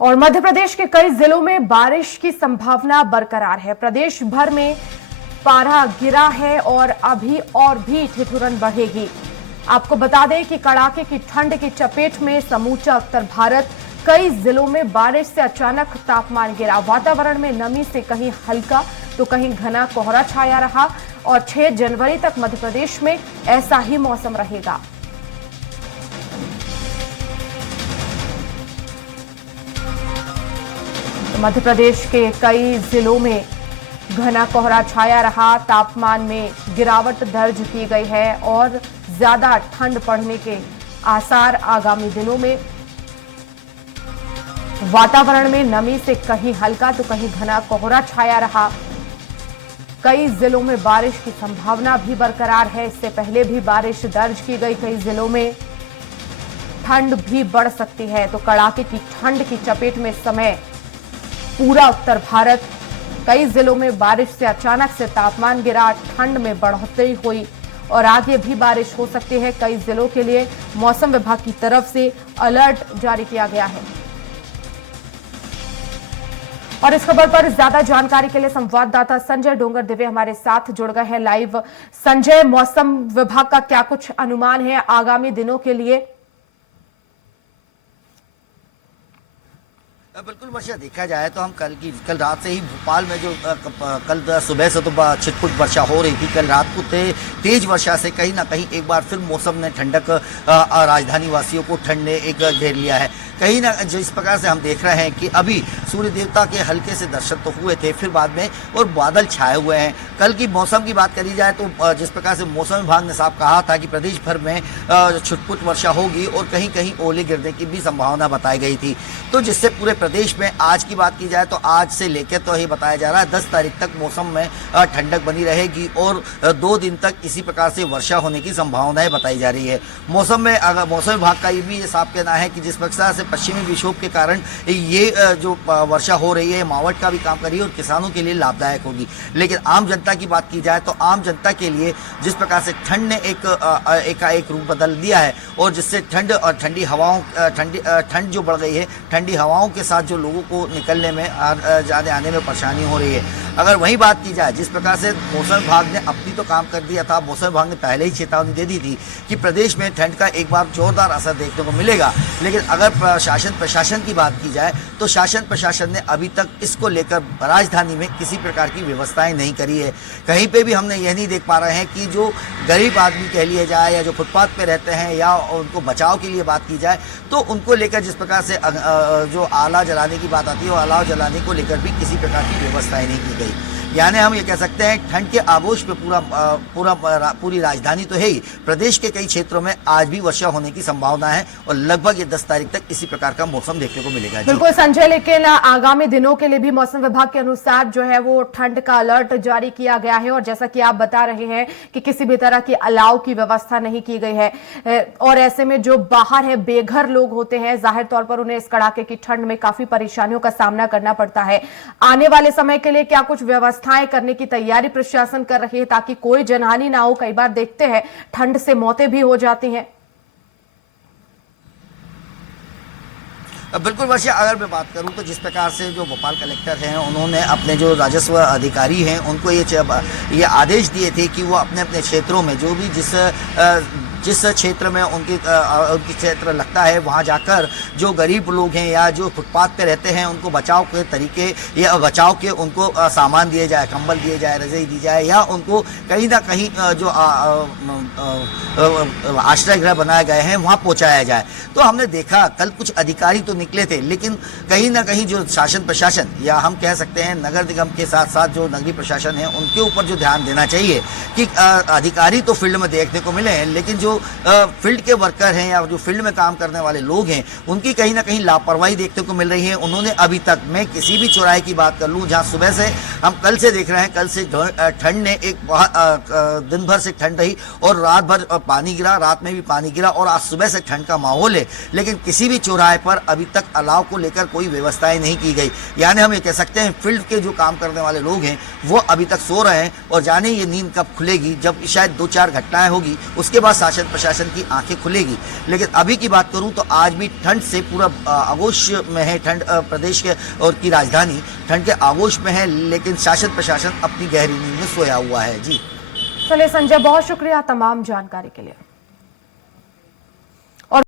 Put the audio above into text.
और मध्य प्रदेश के कई जिलों में बारिश की संभावना बरकरार है। प्रदेश भर में पारा गिरा है और अभी और भी ठिठुरन बढ़ेगी। आपको बता दें कि कड़ाके की ठंड की चपेट में समूचा उत्तर भारत, कई जिलों में बारिश से अचानक तापमान गिरा। वातावरण में नमी से कहीं हल्का तो कहीं घना कोहरा छाया रहा और 6 जनवरी तक मध्य प्रदेश में ऐसा ही मौसम रहेगा। मध्य प्रदेश के कई जिलों में घना कोहरा छाया रहा, तापमान में गिरावट दर्ज की गई है और ज्यादा ठंड बढ़ने के आसार आगामी दिनों में। वातावरण में नमी से कहीं हल्का तो कहीं घना कोहरा छाया रहा। कई जिलों में बारिश की संभावना भी बरकरार है। इससे पहले भी बारिश दर्ज की गई कई जिलों में। ठंड भी बढ़ सकती है, तो कड़ाके की ठंड की चपेट में समय पूरा उत्तर भारत। कई जिलों में बारिश से अचानक से तापमान गिरा, ठंड में बढ़ोतरी हुई और आगे भी बारिश हो सकती है। कई जिलों के लिए मौसम विभाग की तरफ से अलर्ट जारी किया गया है। और इस खबर पर ज्यादा जानकारी के लिए संवाददाता संजय डोंगर दिव्य हमारे साथ जुड़ गए हैं लाइव। संजय, मौसम विभाग का क्या कुछ अनुमान है आगामी दिनों के लिए? बिल्कुल वर्षा, देखा जाए तो हम कल रात से ही भोपाल में जो कल सुबह से तो छिटपुट वर्षा हो रही थी। कल रात को तेज वर्षा से कहीं ना कहीं एक बार फिर मौसम ने ठंडक, राजधानी वासियों को ठंड ने एक घेर लिया है। कहीं ना जिस प्रकार से हम देख रहे हैं कि अभी सूर्य देवता के हल्के से दर्शन तो हुए थे, फिर बाद में और बादल छाए हुए हैं। कल की मौसम की बात करी जाए तो जिस प्रकार से मौसम विभाग ने साफ कहा था कि प्रदेश भर में छिटपुट वर्षा होगी और कहीं कहीं ओले गिरने की भी संभावना बताई गई थी। तो जिससे पूरे प्रदेश में आज की बात की जाए तो आज से लेकर तो ये बताया जा रहा है 10 तारीख तक मौसम में ठंडक बनी रहेगी और 2 दिन तक इसी प्रकार से वर्षा होने की संभावनाएं बताई जा रही है। मौसम विभाग का ये भी साफ कहना है कि जिस प्रकार से पश्चिमी विक्षोभ के कारण ये जो वर्षा हो रही है मावट का भी काम कर रही है और किसानों के लिए लाभदायक होगी। लेकिन आम जनता की बात की जाए तो आम जनता के लिए जिस प्रकार से ठंड ने एक रूप बदल दिया है और जिससे ठंड और ठंडी हवाओं ठंड जो बढ़ गई है, ठंडी हवाओं के साथ जो लोगों को निकलने में जाने आने में परेशानी हो रही है। अगर वही बात की जाए जिस प्रकार से मौसम विभाग ने अपनी तो काम कर दिया था, मौसम विभाग ने पहले ही चेतावनी दे दी थी कि प्रदेश में ठंड का एक बार जोरदार असर देखने को मिलेगा। लेकिन अगर शासन प्रशासन की बात की जाए तो शासन प्रशासन ने अभी तक इसको लेकर राजधानी में किसी प्रकार की व्यवस्थाएं नहीं करी है। कहीं पे भी हमने यह नहीं देख पा रहे हैं कि जो गरीब आदमी कह लिया जाए या जो फुटपाथ पे रहते हैं या उनको बचाव के लिए बात की जाए तो उनको लेकर जिस प्रकार से जो आला जलाने की बात आती है वो अलाव जलाने को लेकर भी किसी प्रकार की व्यवस्थाएं नहीं की गई। यानी हम ये कह सकते हैं ठंड के आगोश पे पूरी राजधानी तो है ही, प्रदेश के कई क्षेत्रों में आज भी वर्षा होने की संभावना है और लगभग ये 10 तारीख तक इसी प्रकार का मौसम देखने को मिलेगा। बिल्कुल संजय, लेकिन आगामी दिनों के लिए भी मौसम विभाग के अनुसार जो है वो ठंड का अलर्ट जारी किया गया है और जैसा कि आप बता रहे हैं कि किसी भी तरह की अलाव की व्यवस्था नहीं की गई है और ऐसे में जो बाहर है बेघर लोग होते हैं, जाहिर तौर पर उन्हें इस कड़ाके की ठंड में काफी परेशानियों का सामना करना पड़ता है। आने वाले समय के लिए क्या कुछ व्यवस्थाएं करने की तैयारी प्रशासन कर रही है ताकि कोई जनहानि ना हो? कई बार देखते हैं ठंड से मौतें भी हो जाती हैं। बिल्कुल वर्षा, अगर मैं बात करूं तो जिस प्रकार से जो भोपाल कलेक्टर हैं उन्होंने अपने जो राजस्व अधिकारी हैं उनको ये आदेश दिए थे कि वो अपने अपने क्षेत्रों में जो भी जिस क्षेत्र में उनकी क्षेत्र लगता है वहाँ जाकर जो गरीब लोग हैं या जो फुटपाथ पे रहते हैं उनको बचाव के तरीके या बचाव के उनको सामान दिए जाए, कंबल दिए जाए, रज़ाई दी जाए या उनको कहीं ना कहीं जो आश्रय गृह बनाए गए हैं वहाँ पहुँचाया जाए। तो हमने देखा कल कुछ अधिकारी तो निकले थे लेकिन कहीं ना कहीं जो शासन प्रशासन या हम कह सकते हैं नगर निगम के साथ साथ जो नगरीय प्रशासन है उनके ऊपर जो ध्यान देना चाहिए कि अधिकारी तो फील्ड में देखने को मिले हैं लेकिन जो फील्ड के वर्कर हैं या जो फील्ड में काम करने वाले लोग हैं उनकी कहीं ना कहीं लापरवाही देखने को मिल रही है। उन्होंने अभी तक, मैं किसी भी चौराहे की बात कर लूं जहां सुबह से हम कल से देख रहे हैं, कल से ठंड ने दिन भर से ठंड रही और रात भर पानी गिरा, रात में भी पानी गिरा और आज सुबह से ठंड का माहौल है लेकिन किसी भी चौराहे पर अभी तक अलाव को लेकर कोई व्यवस्थाएं नहीं की गई। यानी हम ये कह सकते हैं फील्ड के जो काम करने वाले लोग हैं वो अभी तक सो रहे हैं और जाने ये नींद कब खुलेगी, जब शायद 2-4 घटनाएं होगी उसके बाद शासन शासन प्रशासन की आंखें खुलेगी। लेकिन अभी की बात करूं तो आज भी ठंड से पूरा आगोश में है। ठंड प्रदेश के और की राजधानी ठंड के आगोश में है, लेकिन शासन प्रशासन अपनी गहरी नींद में सोया हुआ है। जी चलिए संजय, बहुत शुक्रिया तमाम जानकारी के लिए।